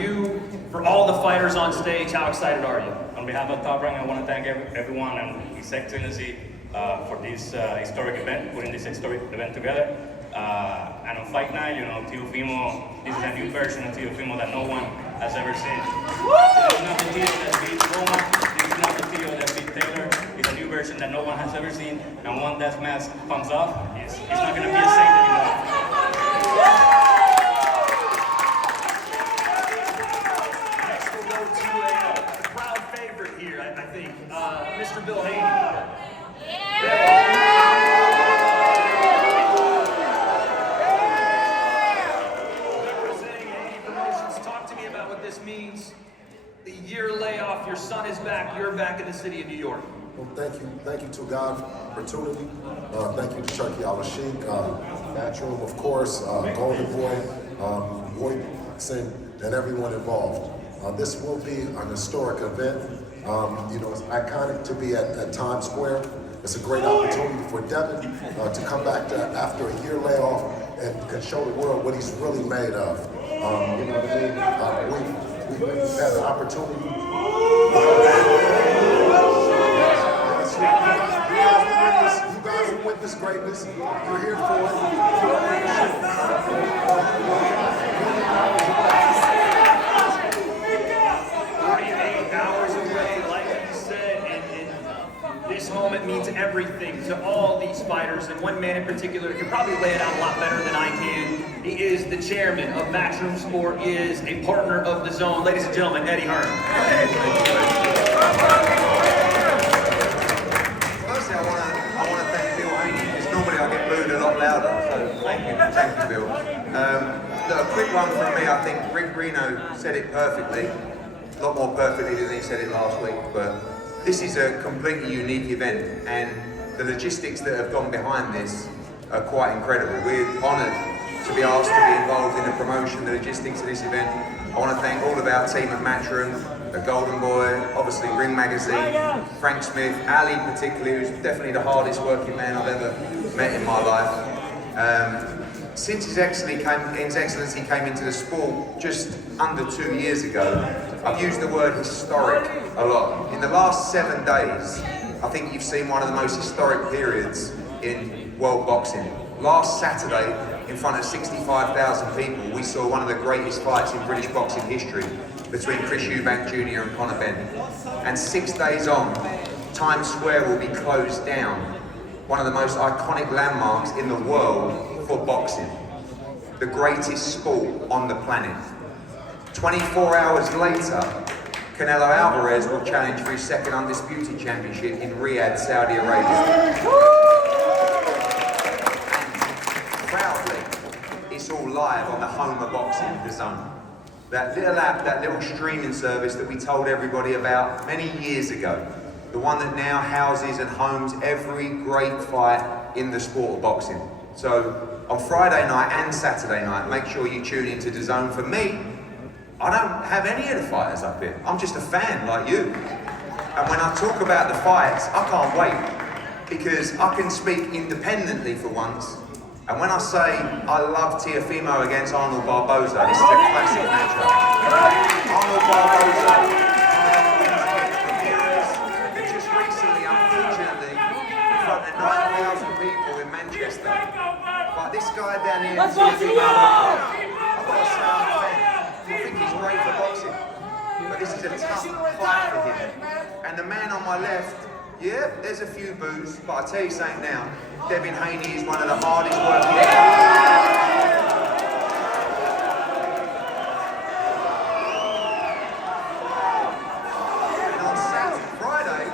you, for all the fighters on stage, how excited are you? On behalf of Top Rank, I want to thank everyone and His Excellency for this historic event, putting this historic event together. And on fight night, you know, Teofimo, this is a new version of Teofimo that no one has ever seen. This is not the Teo that beat Roma, this is not the Teo that beat Taylor. It's a new version that no one has ever seen, and one that mask comes off, it's not going to be a saint anymore. Next we'll go to a crowd favorite here, I think, Mr. Bill Haney. Means the year layoff, your son is back, you're back in the city of New York. Well, thank you to God for the opportunity. Thank you to Chucky Al-Sheikh, Matchroom, of course, Golden Boy, Boyson, and everyone involved. This will be an historic event. You know, it's iconic to be at Times Square. It's a great opportunity for Devin to come back after a year layoff and show the world what he's really made of. You know what I mean? We've had the opportunity. You guys have witnessed greatness. You're here for it. 48 hours away, like you said, and this moment means everything to all these fighters, and one man in particular can probably lay it out a lot better than I can. He is the chairman of Matchroom Sport, is a partner of the Zone. Ladies and gentlemen, Eddie Hearn. Firstly, I want to thank Bill Haney, because normally I get booed a lot louder, so thank you, Bill. Look, a quick one from me. I think Rick Reno said it perfectly, a lot more perfectly than he said it last week, but this is a completely unique event, and the logistics that have gone behind this are quite incredible. We're honoured to be asked to be involved in the promotion, the logistics of this event. I want to thank all of our team at Matchroom, the Golden Boy, obviously Ring Magazine, Frank Smith, Ali particularly, who's definitely the hardest working man I've ever met in my life. Since His Excellency came into the sport just under 2 years ago, I've used the word historic a lot. In the last 7 days, I think you've seen one of the most historic periods in world boxing. Last Saturday, in front of 65,000 people, we saw one of the greatest fights in British boxing history between Chris Eubank Jr. and Conor Benn. And 6 days on, Times Square will be closed down, one of the most iconic landmarks in the world for boxing, the greatest sport on the planet. 24 hours later, Canelo Alvarez will challenge for his second undisputed championship in Riyadh, Saudi Arabia. Proudly, it's all live on the home of boxing, The Zone. That little app, that little streaming service that we told everybody about many years ago. The one that now houses and homes every great fight in the sport of boxing. So on Friday night and Saturday night, make sure you tune into The Zone. For me, I don't have any of the fighters up here. I'm just a fan like you. And when I talk about the fights, I can't wait, because I can speak independently for once. And when I say I love Teofimo against Arnold Barboza, this is a classic matchup. Arnold Barboza wins against Ramirez, and just recently, unfortunately, in front of 9,000 people in Manchester. But this guy down here, Teofimo, I've got to say I'm a fan. I think he's great for boxing, but this is a tough fight for him. And the man on my left, yeah, there's a few boos, but I'll tell you something now, Devin Haney is one of the hardest working And on Friday,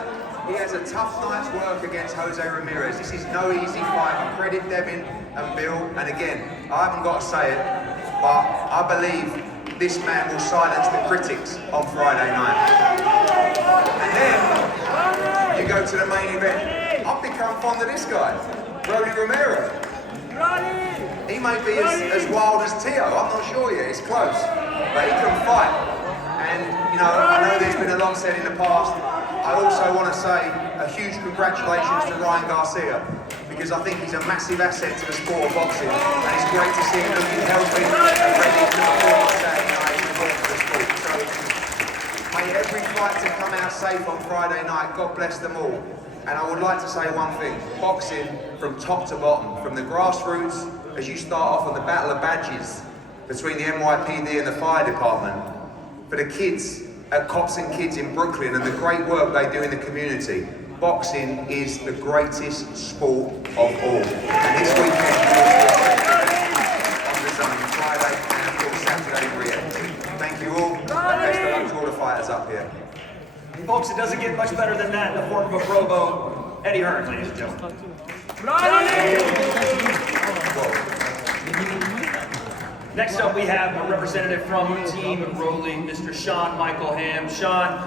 he has a tough night's work against Jose Ramirez. This is no easy fight. I credit Devin and Bill, and again, I haven't got to say it, but I believe this man will silence the critics on Friday night. And then you go to the main event. I've become fond of this guy, Brody Romero. He may be as wild as Teo, I'm not sure yet, it's close, but he can fight. And you know, I know there's been a lot said in the past. I also want to say a huge congratulations to Ryan Garcia, because I think he's a massive asset to the sport of boxing, and it's great to see him looking healthy and ready to perform on Saturday night in support for the sport. fight to come out safe on Friday night. God bless them all. And I would like to say one thing. Boxing from top to bottom, from the grassroots, as you start off on the battle of badges between the NYPD and the fire department, for the kids at Cops and Kids in Brooklyn and the great work they do in the community. Boxing is the greatest sport of all. And this weekend, on the zone, Friday and of course Saturday in Rio. Thank you all. Best of luck to all the fighters up here. Folks, it doesn't get much better than that in the form of a Probo. Eddie Hearn, ladies and gentlemen. Next up, we have a representative from Team Rolling, Mr. Sean Michael Ham. Sean,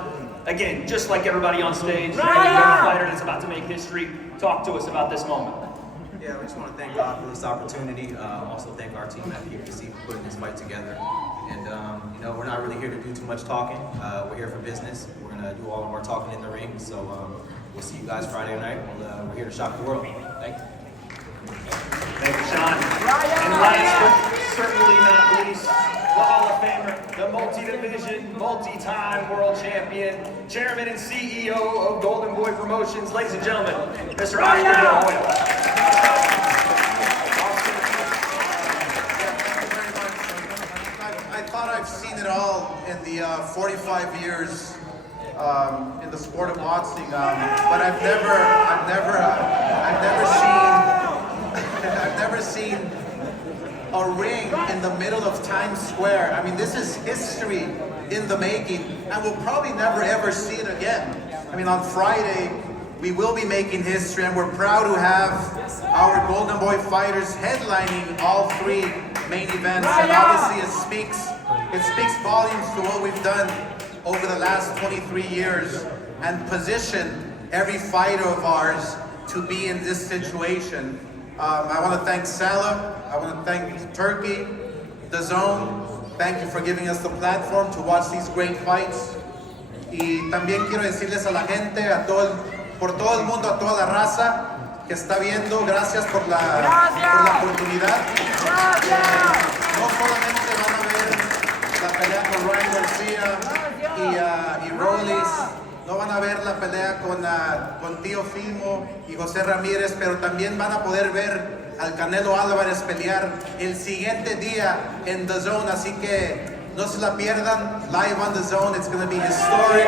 again, just like everybody on stage, you're a fighter that's about to make history. Talk to us about this moment. Yeah, we just want to thank God for this opportunity. Also thank our team at PFC for putting this fight together. And you know, we're not really here to do too much talking. We're here for business. We're gonna do all of our talking in the ring. So we'll see you guys Friday night. We're here to shock the world. Thank you. Thank you, Sean. And last but certainly not least, the Hall of Famer, the multi-division, multi-time world champion, chairman and CEO of Golden Boy Promotions, ladies and gentlemen, Mr. Oscar De La Hoya. I thought I've seen it all in the 45 years in the sport of boxing, but I've never seen a ring in the middle of Times Square. I mean, this is history in the making, and we'll probably never ever see it again. I mean, on Friday, we will be making history, and we're proud to have our Golden Boy fighters headlining all three main events. And obviously, it speaks volumes to what we've done over the last 23 years and position every fighter of ours to be in this situation. I want to thank Salah, I want to thank Turkey, The Zone. Thank you for giving us the platform to watch these great fights. Y también quiero decirles a la gente, por todo el mundo, a toda la raza que está viendo, gracias por la oportunidad. No solamente van a ver la pelea con Ryan García y Rollis, no van a ver la pelea con Tío Fimo y José Ramírez, pero también van a poder ver al Canelo Álvarez pelear el siguiente día en The Zone, así que no se la pierdan, live on The Zone, it's going to be historic.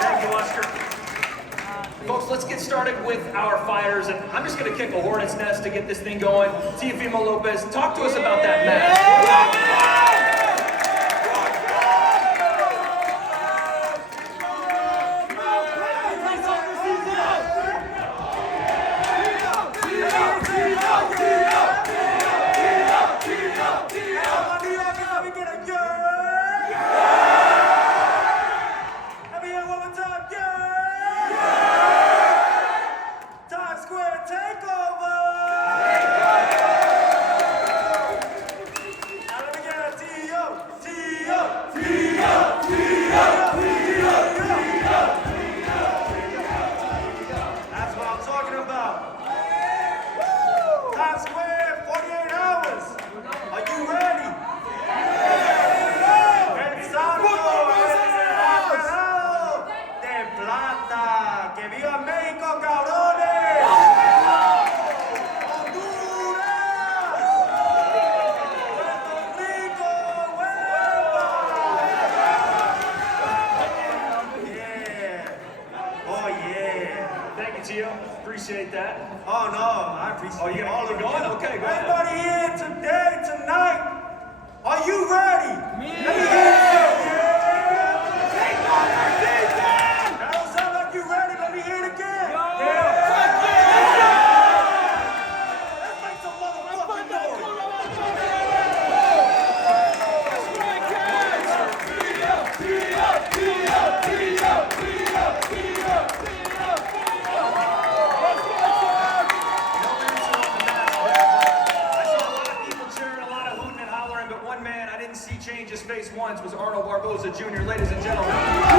Thank you, Oscar. Folks, let's get started with our fighters, and I'm just going to kick a hornet's nest to get this thing going. Teofimo Lopez, talk to us about that match. Appreciate that. Oh no, I appreciate Oh, you all gonna of keep going? you. Okay, go ahead. Everybody here today, tonight, are you ready? Let me hear it. That don't sound like you ready. Let me hear it again. Let's make some motherfucking change his face once was Arnold Barboza Jr., ladies and gentlemen. What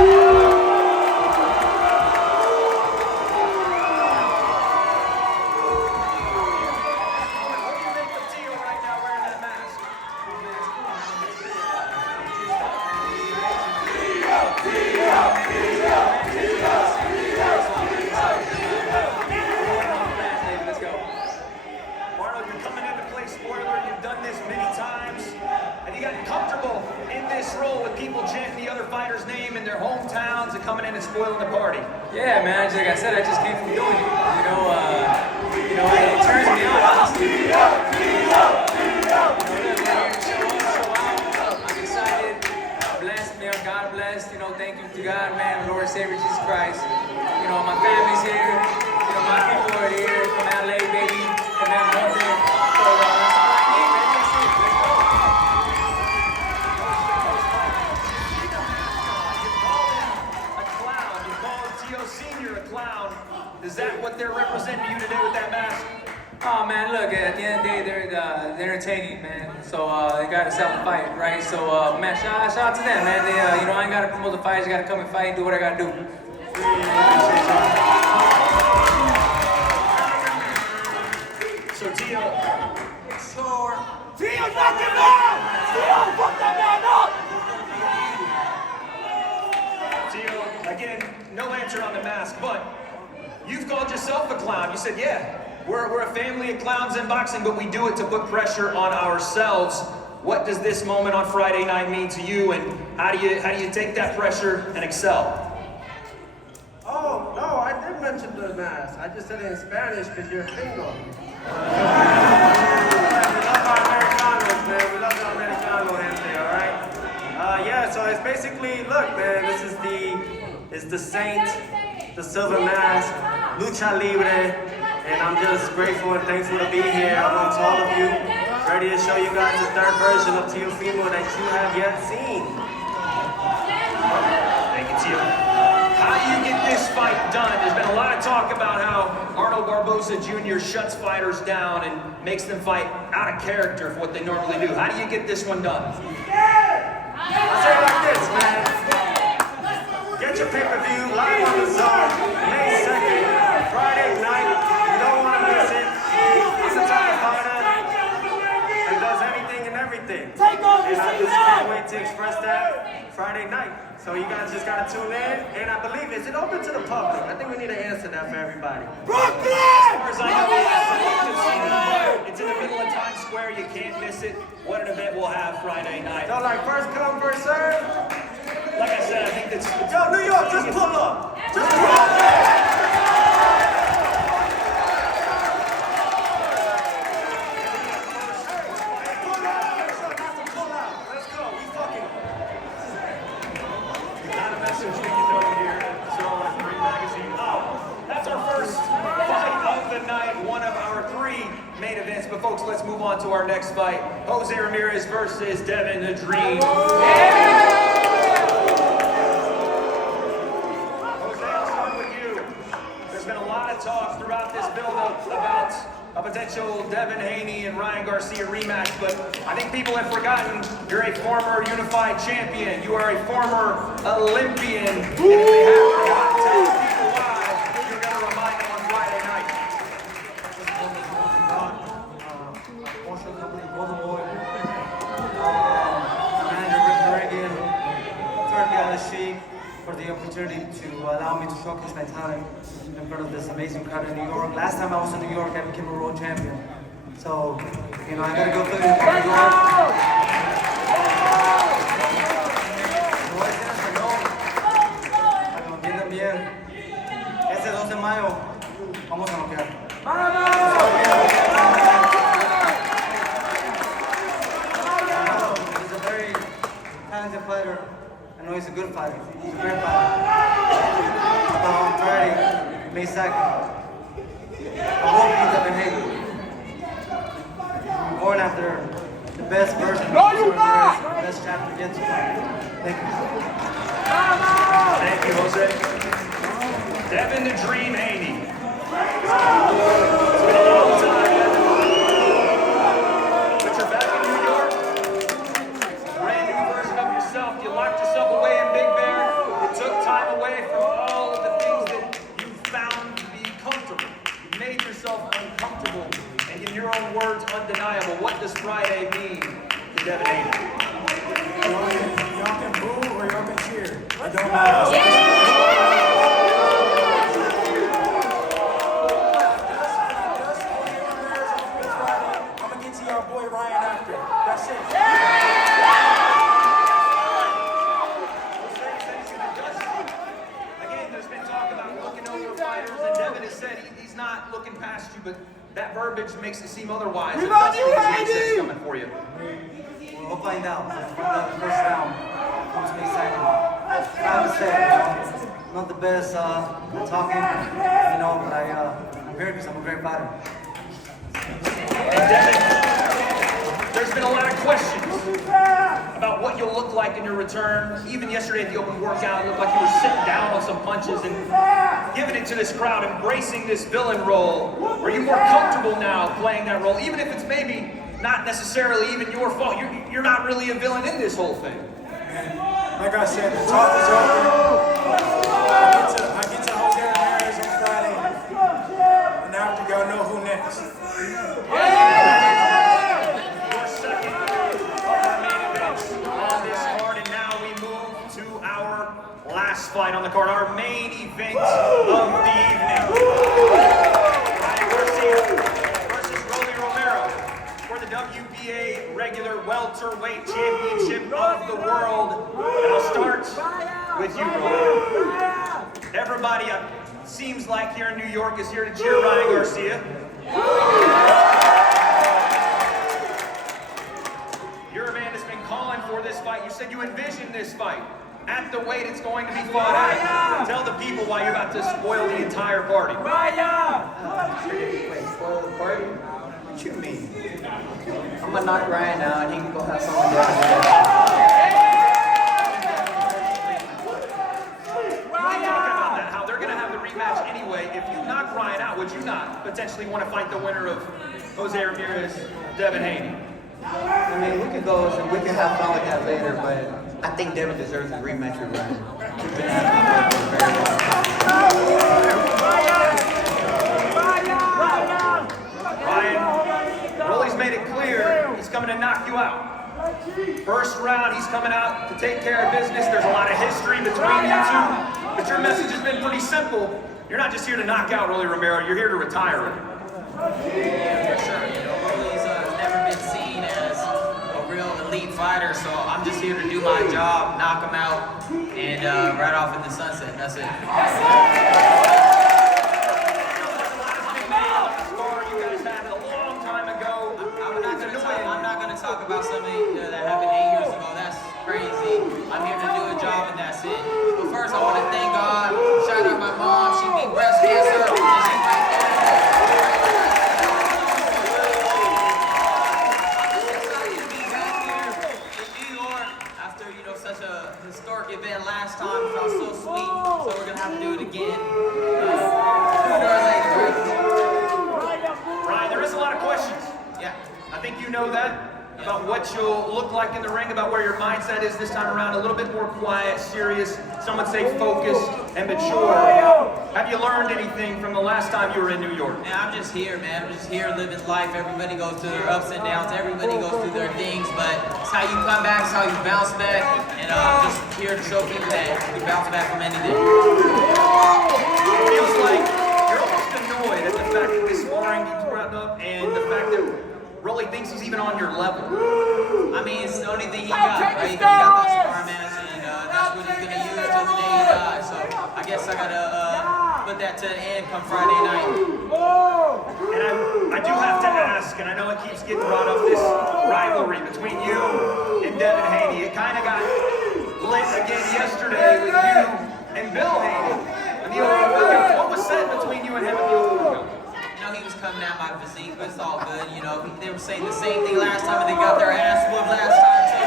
do you make of Tio right now wearing that mask? this role with people chanting the other fighter's name in their hometowns and coming in and spoiling the party? Yeah, man. Like I said, I just came from doing it. It turns me on, honestly. I'm excited. Blessed, man. God blessed. Thank you to God, man, Lord and Savior Jesus Christ. My family's here. My people are here from LA, baby, from El Monte. So that's all I need, man. That's it. Let's go. A clown. You call Tio Senior a clown. Is that what they're representing to you today with that mask? Oh man, look, at the end of the day, they're entertaining, man. So they gotta sell the fight, right? So man, shout out to them, man. They, I ain't gotta promote the fight, I just gotta come and fight and do what I gotta do. So Tio, Tio, knock him out! Tio, fuck that man up! Tio, again, no answer on the mask, but you've called yourself a clown. You said, yeah, we're a family of clowns in boxing, but we do it to put pressure on ourselves. What does this moment on Friday night mean to you, and how do you take that pressure and excel? Oh, no, I did mention the mask. I just said it in Spanish because you're gringo. We love our Americanos, man. We love the Americano gente, all right? Yeah, so it's basically, look, man, it's the Saint, the Silver Mask, Lucha Libre, and I'm just grateful and thankful to be here amongst all of you, ready to show you guys the third version of Teofimo that you have yet seen. Thank you, Tio. How do you get this fight done? There's been a lot of talk about how Arnold Barboza Jr. shuts fighters down and makes them fight out of character for what they normally do. How do you get this one done? I'll say it like this, man. Get your pay-per-view live on the Zone, May 2nd, Friday night. You don't want to miss it. He's a type of fighter that does anything and everything. And I just can't wait to express that Friday night. So you guys just gotta tune in, and I believe, is it open to the public? I think we need to answer that for everybody. Brooklyn! As far as I know, it's in the middle of Times Square. You can't miss it. What an event we'll have Friday night. So like first come, first serve? Like I said, I think that's... Yo, New York, just pull up. Just pull up. But folks, let's move on to our next fight. Jose Ramirez versus Devin the Dream. Jose, I'll start with you. There's been a lot of talk throughout this build-up about a potential Devin Haney and Ryan Garcia rematch, but I think people have forgotten you're a former unified champion. You are a former Olympian. And if they have forgotten, tell people why you're going to remind them on Friday night. For the opportunity to allow me to showcase my talent in front of this amazing crowd in New York. Last time I was in New York, I became a world champion. So, I gotta go through New York. Entiendan bien, este 2 de mayo vamos a noquear. He's a very talented fighter. I know he's a good fighter. He's a great fighter. On Friday, May 2nd, I won't beat Devin Haney. I'm going after the best version of the best champion yet to fight. Thank you. Thank you, Jose. Devin the Dream Haney. It's been a long time, Devin. But you're back in New York. Brand new version of yourself. You locked yourself away in Big Bear. You took time away from all of the things that you found to be comfortable. You made yourself uncomfortable. And in your own words, undeniable. What does Friday mean to Devin Haney? Y'all can boo or y'all can cheer. It don't matter. I'm gonna get to your boy Ryan after. That's it. makes it seem otherwise. If that's things coming for you. We'll find out. From the first round, comes May 2nd. I would say, I'm not the best at talking, but I'm here because I'm a great fighter. And Devin, there's been a lot of questions about what you'll look like in your return. Even yesterday at the open workout, it looked like you were sitting down on some punches and giving it to this crowd, embracing this villain role. Are you more comfortable now playing that role, even if it's maybe not necessarily even your fault? You're not really a villain in this whole thing. Like I said, the talk is over. I get to Jose Ramirez on Friday, and after y'all know who next. Your second of our main events on this card, and now we move to our last fight on the card, our main event of the evening. Ryan Garcia versus Rolly Romero for the WBA regular welterweight championship of the world. And I'll start with you, Rolly. Everybody, seems like here in New York, is here to cheer Ryan Garcia. You're a man that's been calling for this fight. You said you envisioned this fight at the weight it's going to be fought at. Tell the people why you're about to spoil the entire party. Wait, spoil the party? What you mean? I'm gonna knock Ryan out and he can go have someone there. Rematch anyway. If you knock Ryan out, would you not potentially want to fight the winner of Jose Ramirez, Devin Haney? I mean, we could go and we can have fun with that later, but I think Devin deserves a rematch with Ryan. He's been at it Ryan, Rolly's made it clear he's coming to knock you out. First round, he's coming out to take care of business. There's a lot of history between you two, but your message has been pretty simple. You're not just here to knock out Rolly Romero, you're here to retire him. Yeah, for sure. Rolly's never been seen as a real elite fighter, so I'm just here to do my job, knock him out, and right off in the sunset. That's it. I'm not gonna talk about something that happened 8 years ago. That's crazy. I'm here to do a job, and that's it. But first, I want to thank God. Shout out my mom. She beat breast cancer, and she's right there. I'm just excited to be back here in New York after such a historic event last time. It felt so sweet. So we're gonna have to do it again. Sooner or later. Ryan, there is a lot of questions. Yeah. I think you know that, about what you'll look like in the ring, about where your mindset is this time around, a little bit more quiet, serious, some would say focused and mature. Have you learned anything from the last time you were in New York? Man, I'm just here, man. I'm just here living life. Everybody goes through their ups and downs. Everybody goes through their things, but it's how you come back, it's how you bounce back, and I'm just here to show people that you can bounce back from anything. It feels like you're almost annoyed at the fact that this sparring keeps brought up, and the fact that Rolly thinks he's even on your level. I mean, it's the only thing he got, right? He got that sparring match, and that's what he's gonna use till the day he dies. So I guess I gotta put that to the end come Friday night. And I do have to ask, and I know it keeps getting brought up, this rivalry between you and Devin Haney. It kind of got lit again yesterday with you and Bill Haney. And the open workout. What was said between you and him at the open workout? He was coming at my physique, but it's all good. They were saying the same thing last time, and they got their ass whooped last time too.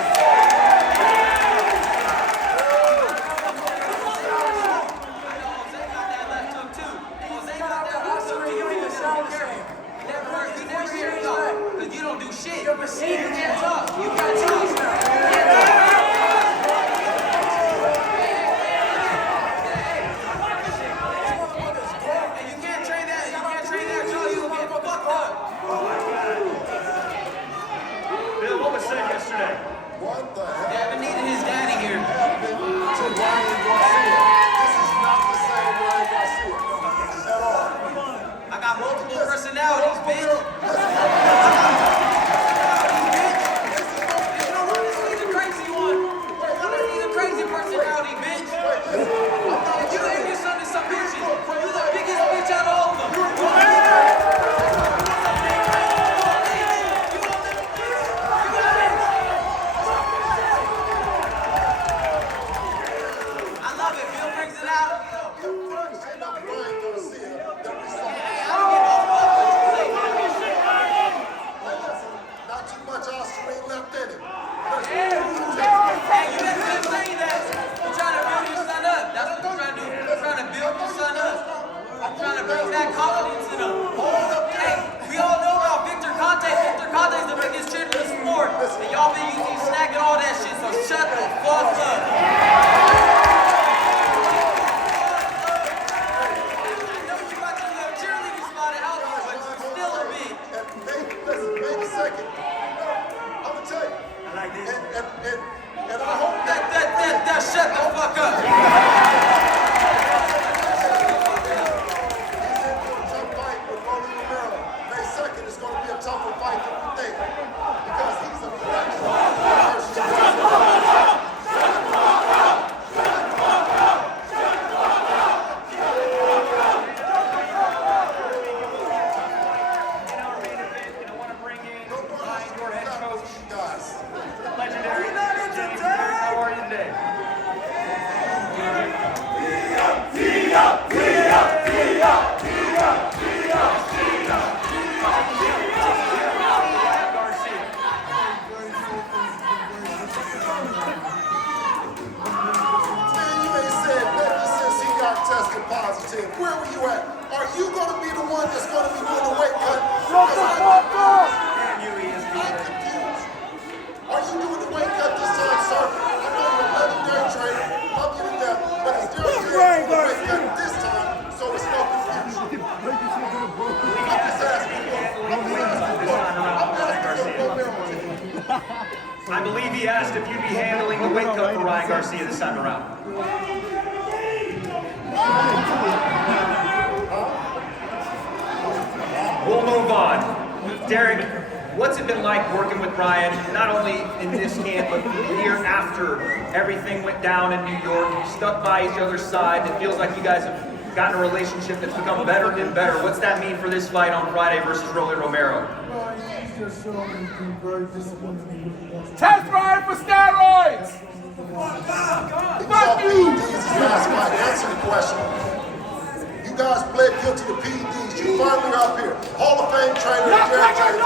I know Jose got that left hook too. Jose got that left hook too. You need to be careful. You never hear me talk, because you don't do shit. You can't talk. You can't talk. You can't talk. What the hell? Devin needed his daddy here. To Ryan Garcia. This is not the same Ryan Garcia at all. I got multiple personalities, bitch. He's the crazy one. He's the crazy personality, bitch. You and your son is some bitches. You're the biggest bitch out of all of them. Big Easy, snacking all that shit, so shut the fuck up. I know you got your little cheerleading spot out here, but you still a bitch. Listen, wait a second. I'm gonna tell you. I like this. And I hope That shut the fuck up. tough fight with Rolly Romero. May 2nd is going to be a tougher fight than you think because he's a In our main event, I want to bring in your head coach, guys. legendary James. How are you today? Man, you ain't said nothing since he got tested positive. Where were you at? Are you going to be the one that's going to be doing the weight cut? Because Damn you, I'm ESPN. confused. Are you doing the weight cut this time, sir? I know you're a legendary trainer, love you to death, but is there doing the weight cut this time so it's no confusion? I'm just asking you. I believe he asked if you'd be handling the weight cut for Ryan Garcia this time around. We'll move on. Derek, what's it been like working with Ryan, not only in this camp, but the year after everything went down in New York? You stuck by each other's side. It feels like you guys have gotten a relationship that's become better and better. What's that mean for this fight on Friday versus Rolly Romero? Test ride for steroids! Fuck you! Last fight, answer the question. You guys pled guilty to PEDs. You finally are up here. Hall of Fame trainer, Derek James.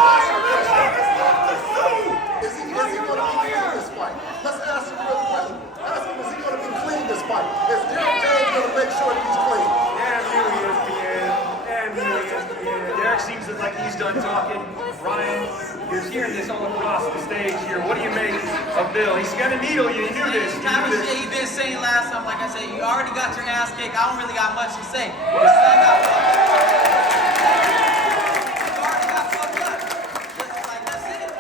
Is he going to be clean this fight? Let's ask him a real question. Ask him, is he going to be clean this fight? Is Derek James going to make sure that he's clean? Damn you, ESPN. Damn you, ESPN. Derek seems like he's done talking. Ryan, you're hearing this all across the stage here. What do you make of Bill? He's gonna needle you. You knew this. You Kind knew of this. shit he been saying last time, like I said, you already got your ass kicked. I don't really got much to say. Your son got fucked up. You already got fucked up. Like, that's it.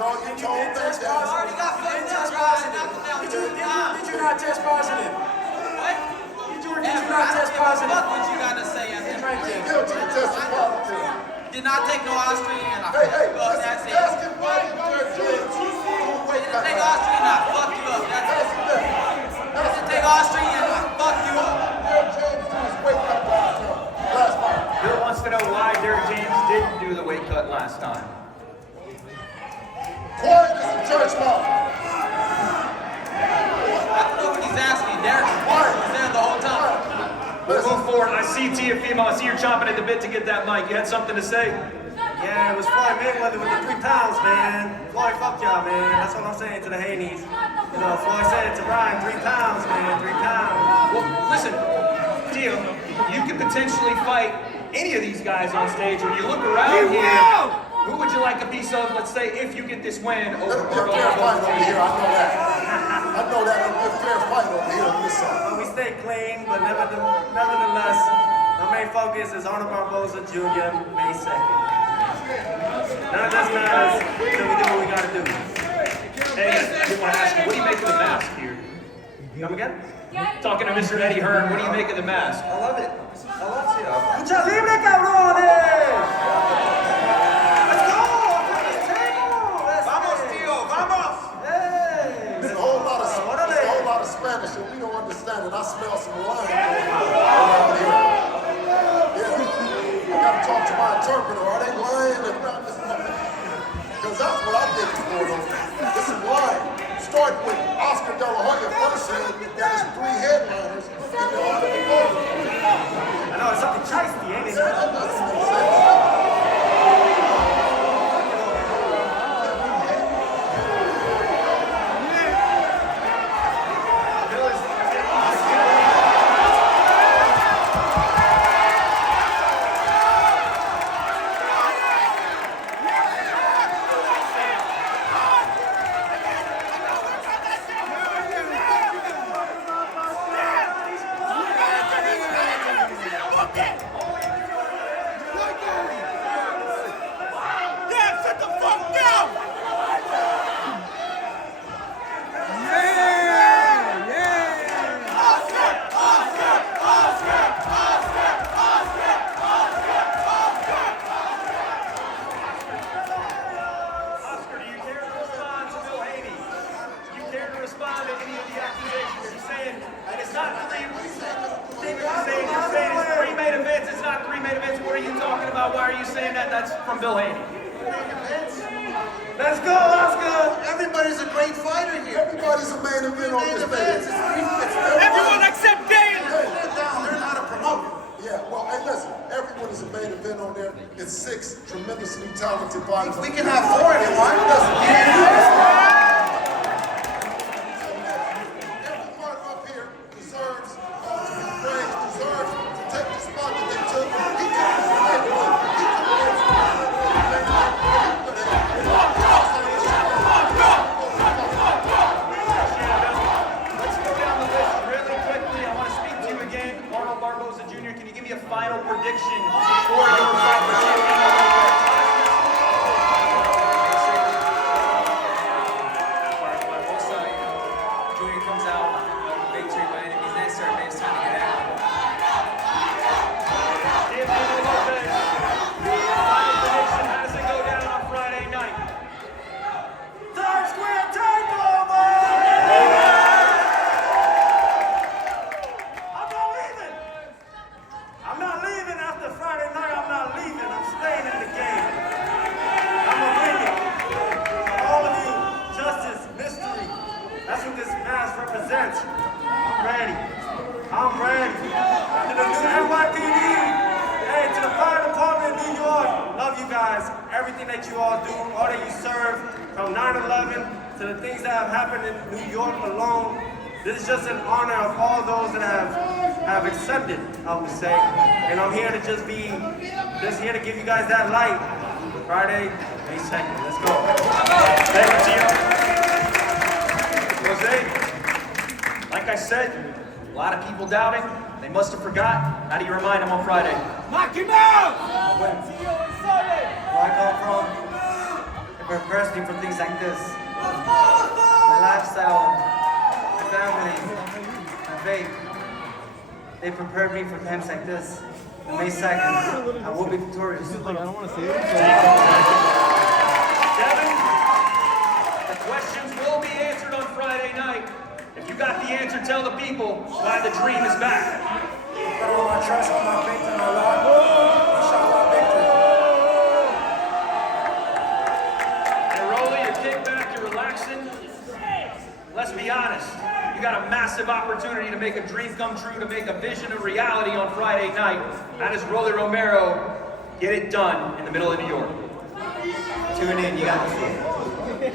No, you told us You that. already got fucked up, bro. And knocked him down 2 times. Did you not test positive? What? Did you Yeah, not bro, I don't test give a positive? fuck what you got to say. I said, Guilty to testing positive. did not take no Austrian and I Hey, fucked hey, you up. listen, That's it. ask him why you Derek James. Didn't take Austrian and I fucked you up. That's it. Didn't take Austrian and I fucked you up. Derek James do his weight cut last fight. Bill wants to know why Derek James didn't do the weight cut last time. Quiet as a church mouse. I don't know what he's asking. Derek was there the whole time. We'll move forward. I see Tiafimo. I see you're chomping at the bit to get that mic. You had something to say? Yeah, it was Floyd Mayweather with the 3 pounds, man. Floyd, fuck y'all, man. That's what I'm saying to the Haney's. You know, Floyd said it to Ryan, 3 pounds, man, 3 pounds. Well, listen, Tio, you could potentially fight any of these guys on stage. When you look around here, who would you like a piece of, let's say, if you get this win over It'll be a fair fight over here. I know that. I know that. It'll be a fair fight over here on this side. But we stay clean, but nevertheless, our main focus is Arnold Barboza Jr., May 2nd. None of this matters until we do what we gotta do. Hey, I just want to ask you, what do you make of the mask here? Come again? Talking to Mr. Eddie Hearn, what do you make of the mask? I love it. I love it. Lucha libre, cabrones! Let's go! Let's go! Vamos, tío, vamos! Hey! It's a whole lot of Spanish and we don't understand it. I smell some wine around here. Yeah. I gotta talk to my interpreter. Are they lying around this motherfucker? Because that's what I think is going on. It's some lying. Start with Oscar De La Hoya first saying that there's 3 headliners and they're all in the program. I know it's something chicey, ain't it? That doesn't make sense. main events. What are you talking about? Why are you saying that? That's from Bill Haney. Let's go, Oscar! Everybody's a great fighter here. Everybody's a main event on this events. stage. Everyone except Dave. Sit down. Learn how to promote. Yeah, well, hey, listen, everyone is a main event on there. It's 6 tremendously talented fighters. We can have 4 if you want. Every fighter up here deserves to be praised, deserves to take the spot that they took. He took the spot. Let's go down the list really quickly. I want to speak to you again. Arnold Barboza Jr., can you give me a final prediction for your Barboza, Junior comes out with victory by any means necessary, man. It's time to get out. Diego Lopez, final prediction. How does it go down on Friday night? Times Square takeover! I'm not leaving! I'm not leaving after Friday night. I'm not leaving. I'm staying in the game. I'm gonna win it. All of you, justice, mystery. That's what this mask represents. I'm ready. I'm ready. To the new NYPD. Hey, to the fire department in New York. Love you guys. Everything that you all do, all that you serve, from 9/11 to the things that have happened in New York alone. This is just an honor of all those that have accepted, I would say. And I'm here to just here to give you guys that light. Friday, May 2nd. Let's go. Thank you, Tio. Jose, like I said, a lot of people doubting. They must have forgot. How do you remind them on Friday? Knock him out! Where I come from, it prepares me for things like this. My lifestyle, my family, my faith, they prepared me for times like this. On May 2nd, I will be victorious. Devin, the questions will be answered on Friday night. If you got the answer, tell the people why the dream is back. Put all my trust, all my faith in Allah. Inshallah, victory. Hey, Rolly, you're kicked back, you're relaxing. Let's be honest. You got a massive opportunity to make a dream come true, to make a vision a reality on Friday night. How does Rolly Romero get it done in the middle of New York? Tune in, you got to see it.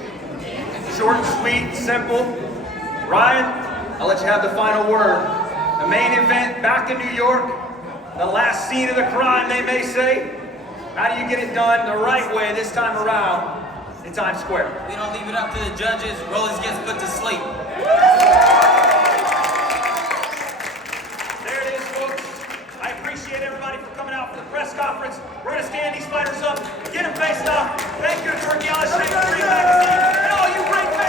Short, sweet, simple. Ryan, I'll let you have the final word. The main event back in New York, the last scene of the crime, they may say. How do you get it done the right way this time around in Times Square? We don't leave it up to the judges. Rollers gets put to sleep. There it is, folks. I appreciate everybody for coming out for the press conference. We're going to stand these fighters up, get them faced off. Thank you, Turkey.